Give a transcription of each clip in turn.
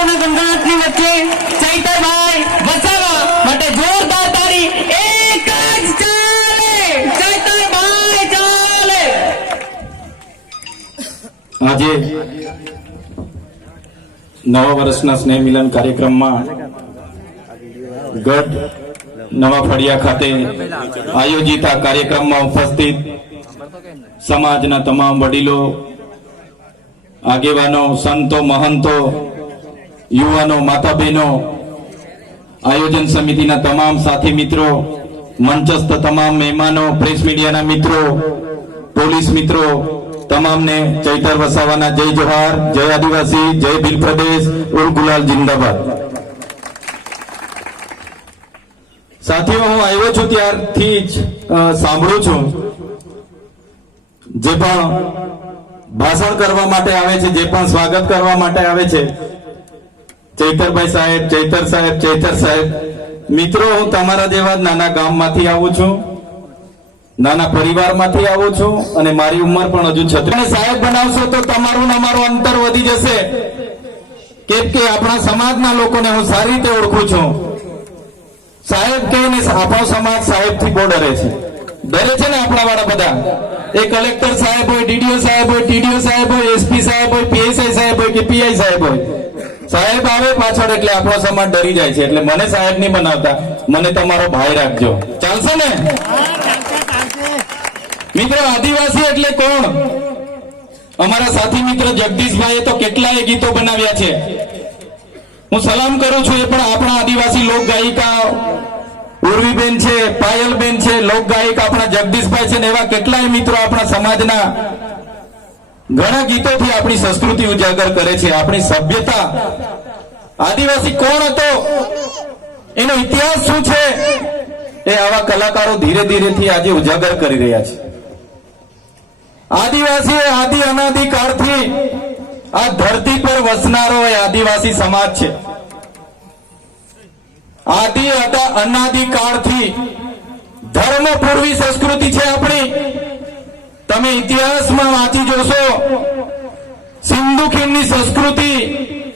તાળીઓના ગંગાટની વચ્ચે ચૈતરભાઈ વસાવા માટે જોરદાર તારી એક જ ચાલે! ચૈતરભાઈ ચાલે! આજે નવા વર્ષના સ્નેહ મિલન કાર્યક્રમમાં ગઢ નવા ફળિયા ખાતે આયોજિત આ કાર્યક્રમમાં ઉપસ્થિત સમાજના તમામ વડીલો, આગેવાનો, સંતો, મહંતો યુવાનો માતા બહેનો આયોજન સમિતિના તમામ સાથી મિત્રો, મંચસ્થ તમામ મહેમાનો પ્રેસ મીડિયાના મિત્રો, પોલીસ મિત્રો, તમામને ચૈતર વસાવાના જય જોહાર, જય આદિવાસી, જય ભીલ પ્રદેશ ગુલાલ જિંદાબાદ. સાથીઓ, હું આવ્યો છું ત્યારથી જ સાંભળું છું. જે પણ ભાષણ કરવા માટે આવે છે, જે પણ સ્વાગત કરવા માટે આવે છે ચૈતરભાઈ સાહેબ, ચૈતર સાહેબ ચૈતર સાહેબ. મિત્રો, હું તમારા જેવા નાના ગામમાંથી આવું છું. નાના પરિવારમાંથી આવું છું અને મારી ઉંમર પણ હજુ છત્રી સાહેબ બનાવશો તો તમારું અમારું અંતર વધી જશે. કેમ કે આપણા સમાજના લોકોને હું સારી રીતે ઓળખું છું. સાહેબ કે આપણો સમાજ સાહેબથી બહુ ડરે છે. ડરે છે ને આપણા વાળા બધા? એ કલેક્ટર સાહેબ હોય, ડીડીઓ સાહેબ હોય, ટીડીઓ સાહેબ હોય, એસપી સાહેબ હોય, પીએસઆઈ સાહેબ હોય કે પીઆઈ સાહેબ હોય. સાહેબ આવે પાછળ એટલે આપણો સમાજ ડરી જાય છે. એટલે મને સાહેબ નહીં બનાવતા. મને તમારો ભાઈ રાખજો. ચાલશે ને? મિત્રો, આદિવાસી એટલે કોણ? અમારા સાથી મિત્ર જગદીશભાઈએ તો કેટલાય ગીતો બનાવ્યા છે. હું સલામ કરું છું એ પણ આપણા આદિવાસી લોક ગાયિકા ઉર્વીબેન છે, પાયલબેન છે લોક ગાયક આપણા જગદીશભાઈ છે ને એવા કેટલાય મિત્રો આપણા સમાજના ઘણા ગીતોથી આપણી સંસ્કૃતિ ઉજાગર કરે છે, આપણી સભ્યતા. આદિવાસી કોણ હતો? એનો ઇતિહાસ શું છે? એ આવા કલાકારો ધીરે ધીરેથી આજે ઉજાગર કરી રહ્યા છે. આદિવાસી આદિ અનાદિ કાળથી આ ધરતી પર વસનારો એ આદિવાસી સમાજ છે. આદિ અનાદિ કાળથી ધર્મ પૂર્વી સંસ્કૃતિ છે આપણી. તમે ઇતિહાસમાં વાંચી જોશો, સિંધુ ખીણની સંસ્કૃતિ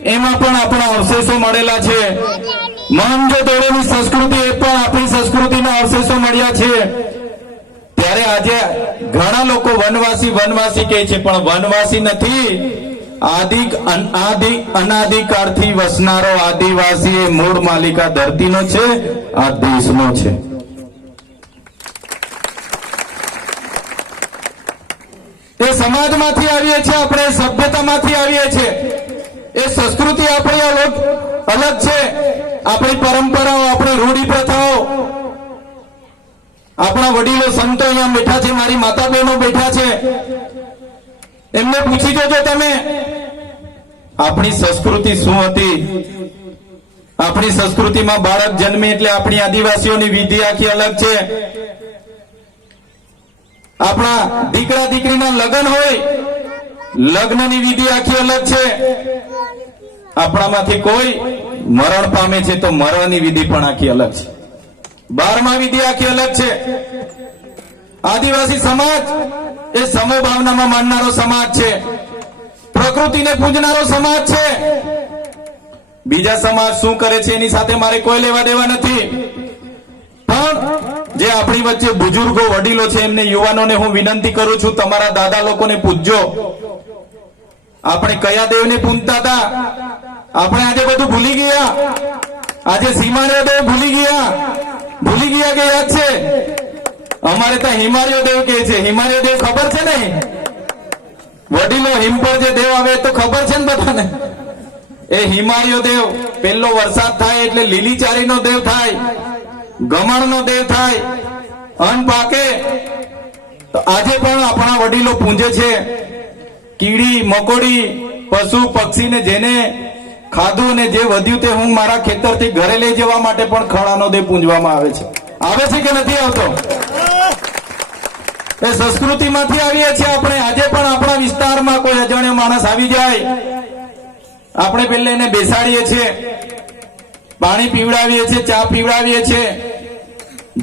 એમાં પણ આપણા અવશેષો મળેલા છે. મોહનજોદડોની સંસ્કૃતિ એ પણ આપણી સંસ્કૃતિના અવશેષો મળ્યા છે. ત્યારે આજે ઘણા લોકો વનવાસી વનવાસી કહે છે, પણ વનવાસી નથી. આદિ અન- થી અનાદિકાળથી વસનારો આદિવાસી એ મૂળ માલિકા ધરતીનો છે, આ દેશનો છે એ સમાજમાંથી આવીએ છીએ, આપણે સભ્યતામાંથી આવીએ છીએ. એ સંસ્કૃતિ આપણી અલગ અલગ છે. આપણી પરંપરાઓ, આપણી રૂઢી પ્રથાઓ આપણા વડીલો સંતો અહીંયા બેઠા છે, મારી માતા બહેનો બેઠા છે. એમને પૂછી જોજો તમે, આપણી સંસ્કૃતિ શું હતી? આપણી સંસ્કૃતિમાં બાળક જન્મે એટલે આપણી આદિવાસીઓની વિધિ આખી અલગ છે. આપણા દીકરા દીકરીના લગ્ન હોય, લગ્નની વિધિ આખી અલગ છે. આપણામાંથી કોઈ મરણ પામે છે તો મરણની વિધિ પણ આખી અલગ છે. બારમા વિધિ આખી અલગ છે. આદિવાસી સમાજ એ સમૂહ ભાવનામાં માનનારો સમાજ છે. પ્રકૃતિને પૂજનારો સમાજ છે. બીજા સમાજ શું કરે છે એની સાથે મારે કોઈ લેવા દેવા નથી. આપણી વચ્ચે બુજુર્ગો, વડીલો છે, એમને યુવાનોને હું વિનંતી કરું છું, તમારા દાદા લોકોને પૂજજો આપણે કયા દેવને પૂજતા હતા? આપણે આજે બધું ભૂલી ગયા. આજે સીમાનો દેવ ભૂલી ગયા. ભૂલી ગયા કે યાદ છે? અમારે ત્યાં હિમાલય દેવ કે છે. હિમાલય દેવ ખબર છે ને વડીલો, હિમ પર જે દેવ આવે તો ખબર છે ને બધાને? એ હિમાલય દેવ પેલો વરસાદ થાય એટલે લીલી ચારીનો દેવ થાય. ગમણનો દેવ થાય, અન્ન પાકે. આજે પણ આપણા વડીલો પૂંજે છે. કીડી, મકોડી, પશુ, પક્ષીને જેને ખાધું અને જે વધ્યું તે હું મારા ખેતરથી ઘરે લઈ જવા માટે પણ ખળાનો દેવ પૂંજવામાં આવે છે. આવે છે કે નથી આવતો? એ સંસ્કૃતિમાંથી આવીએ છીએ આપણે. આજે પણ આપણા વિસ્તારમાં કોઈ અજાણ્યો માણસ આવી જાય. આપણે પહેલા એને બેસાડીએ છીએ. પાણી પીવડાવીએ છીએ ચા પીવડાવીએ છીએ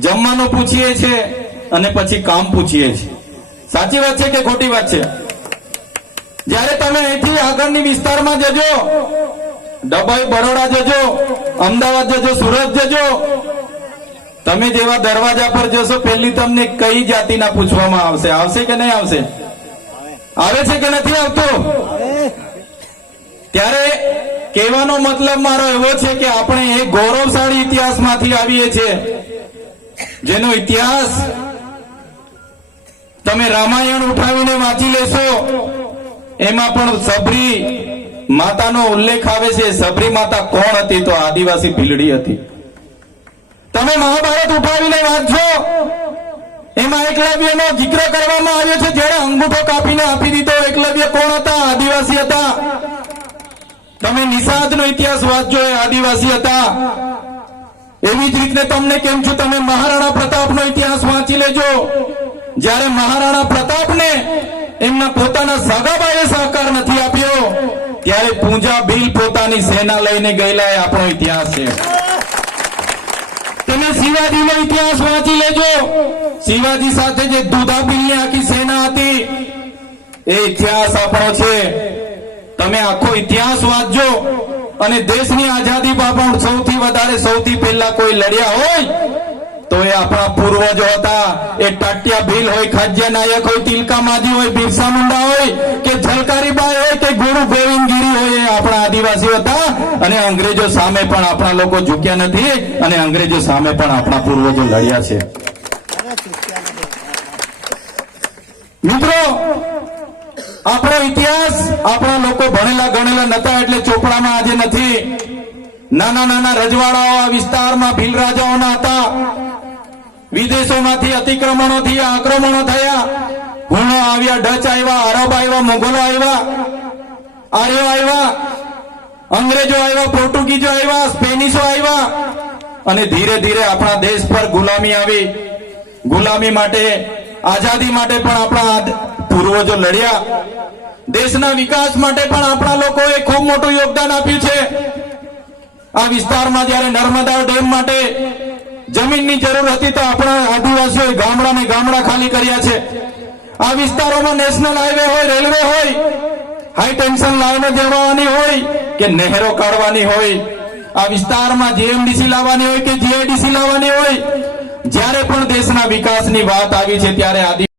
જમવાનું પૂછીએ છીએ અને પછી કામ પૂછીએ છીએ. સાચી વાત છે કે ખોટી વાત છે? જયારે તમે અહીંથી આગળની વિસ્તારમાં જજો ડબાઈ બરોડા જજો અમદાવાદ જજો સુરત જજો તમે જેવા દરવાજા પર જશો પહેલી તમને કઈ જાતિના પૂછવામાં આવશે? આવશે કે નહીં આવશે? આવે છે કે નથી આવતો? ત્યારે કહેવાનો મતલબ મારો એવો છે કે આપણે એક ગૌરવશાળી ઇતિહાસમાંથી આવીએ છીએ. જેનો ઇતિહાસ તમે રામાયણ ઉઠાવીને વાંચી લેશો, એમાં પણ સબરી માતાનો ઉલ્લેખ આવે છે. સબરી માતા કોણ હતી? તો આદિવાસી ભીલડી હતી. તમે મહાભારત ઉઠાવીને વાંચો. એમાં એકલવ્યનો જિક્ર કરવામાં આવ્યો છે. જેણે અંગૂઠો કાપીને આપી દીધો. એકલવ્ય કોણ હતા? આદિવાસી હતા. તમે નિષાદનો ઇતિહાસ વાંચજો એ આદિવાસી હતા. એવી જ રીતે તમને કેમ છું, તમે મહારાણા પ્રતાપનો ઇતિહાસ વાંચી લેજો. જ્યારે મહારાણા પ્રતાપને એમના પોતાના સગાભાઈએ સહકાર નથી આપ્યો, ત્યારે પૂજા બિલ પોતાની સેના લઈને ગયેલા એ આપણો ઇતિહાસ છે. તમે શિવાજીનો ઇતિહાસ વાંચી લેજો. શિવાજી સાથે જે દુધાબીલની આખી સેના હતી, એ ઇતિહાસ આપણો છે. તમે આખો ઇતિહાસ વાંચજો અને દેશની આઝાદી પણ સૌથી વધારે, સૌથી પહેલા કોઈ લડ્યા હોય તો એ આપણા પૂર્વજો હતા. એ ટાટિયા ભીલ હોય, ખાજ્ય નાયક હોય, તિલકા માજી હોય, બિરસા મુંડા હોય, કે છલકારીબાઈ હોય, કે ગુરુ ગોવિંદગીરી હોય, એ આપણા આદિવાસીઓ હતા. અને અંગ્રેજો સામે પણ આપણા લોકો ઝૂક્યા નથી અને અંગ્રેજો સામે પણ આપણા પૂર્વજો લડ્યા છે. મિત્રો આપણો ઇતિહાસ આપણા લોકો ભણેલા ગણેલા નતા એટલે ચોપડામાં આજે નથી. નાના નાના રજવાડાઓ આ વિસ્તારમાં ભીલ રાજાઓના હતા. વિદેશોમાંથી અતિક્રમણોથી આક્રમણો થયા. હુણો આવ્યા, ડચ આવ્યા અરબ આવ્યા મુઘલો આવ્યા, આર્યો આવ્યા, અંગ્રેજો આવ્યા પોર્ટુગીઝો આવ્યા, સ્પેનિશો આવ્યા અને ધીરે ધીરે આપણા દેશ પર ગુલામી આવી. ગુલામી માટે, આઝાદી માટે પણ આપણા પૂર્વજો લડ્યા, દેશના વિકાસ માટે પણ આપણા લોકોએ ખૂબ મોટું યોગદાન આપ્યું છે. આ વિસ્તારમાં જ્યારે નર્મદા ડેમ માટે જમીનની જરૂર હતી તો આપણા આદિવાસીઓએ ગામડા ને ગામડા ખાલી કર્યા છે. આ વિસ્તારોમાં નેશનલ હાઈવે હોય, રેલવે હોય, હાઈ ટેન્શન લાઈનો જવાની હોય કે નહેરો કાઢવાની હોય, આ વિસ્તારમાં જીએમડીસી લાવવાની હોય કે જીઆઈડીસી લાવવાની હોય, જ્યારે પણ દેશના વિકાસની વાત આવી છે ત્યારે આદિ